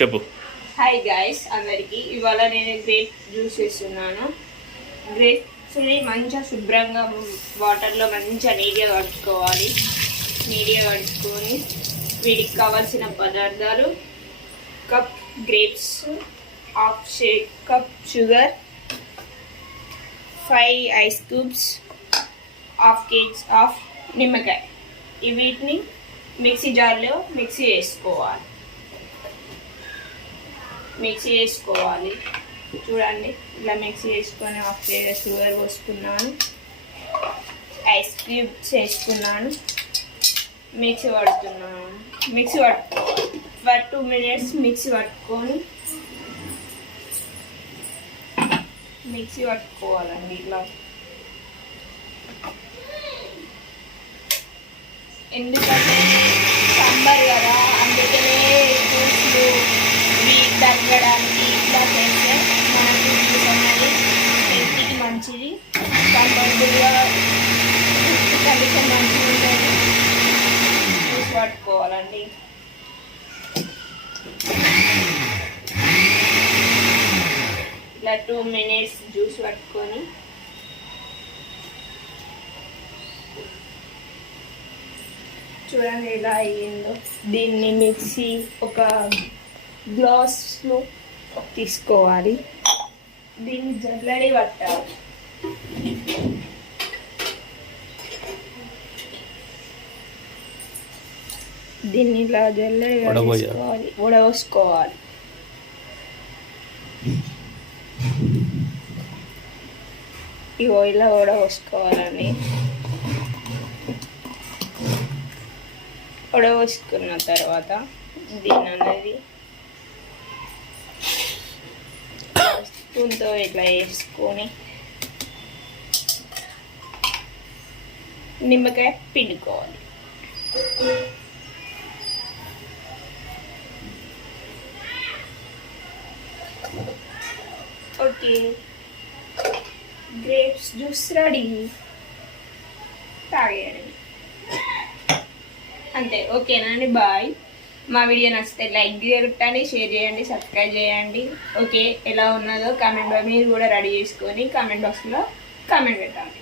చెప్పు. Hi guys అందరికి. ఇవాళ నేను గ్రేప్ జ్యూస్ చేస్తున్నాను. గ్రేప్స్ని మంచిగా శుభ్రంగా వాటర్లో మంచిగా నీట్గా కడుక్కోవాలి. నీట్గా కడుక్కొని వీటికి కావాల్సిన పదార్థాలు: cup grapes, half cup sugar, 5 ice cubes, half KG of నిమ్మకాయ. వీటిని మిక్సీ జార్లో మిక్సీ చేసుకోవాలి. చూడండి, ఇలా మిక్సీ చేసుకొని హాఫ్ కేజీ షుగర్ పోసుకున్నాను, ఐస్ క్యూబ్స్ వేసుకున్నాను, మిక్సీ పట్టుకోవాలి. ఫర్ 2 minutes మిక్సీ పట్టుకోవాలండి. ఇట్లా ఎందుకంటే సమ్మర్ కదా, అందుకనే జ్యూస్లు తగ్గడానికి ఇట్లా చేస్తే మనకి జ్యూస్ అనేది హెల్త్కి మంచిది, కంఫర్టబుల్గా కండిషన్ మంచిగా ఉంటుంది. జ్యూస్ పట్టుకోవాలండి. ఇలా 2 minutes జ్యూస్ పట్టుకొని చూడండి ఎలా అయ్యిందో. దీన్ని మిక్సీ ఒక గ్లాస్లో తీసుకోవాలి. దీన్ని జల్లెడి పట్టాలి. దీన్ని ఇలా జల్లెడి వడపోసుకోవాలి. ఇగో ఇలా వడపోసుకోవాలండి. వడపోసుకున్న తర్వాత దీన్ని అనేది స్పూన్తో ఇట్లా వేసుకొని నిమ్మకాయ పిండుకోవాలి. Okay, grapes juice ready. తాగేయండి అంతే. ఓకేనా అండి, బాయ్. మా వీడియో నచ్చితే లైక్ కొట్టండి, షేర్ చేయండి, సబ్స్క్రైబ్ చేయండి. ఓకే, ఎలా ఉన్నదో కామెంట్ మీరు కూడా రెడీ చేసుకొని కామెంట్ బాక్స్లో కామెంట్ పెట్టండి.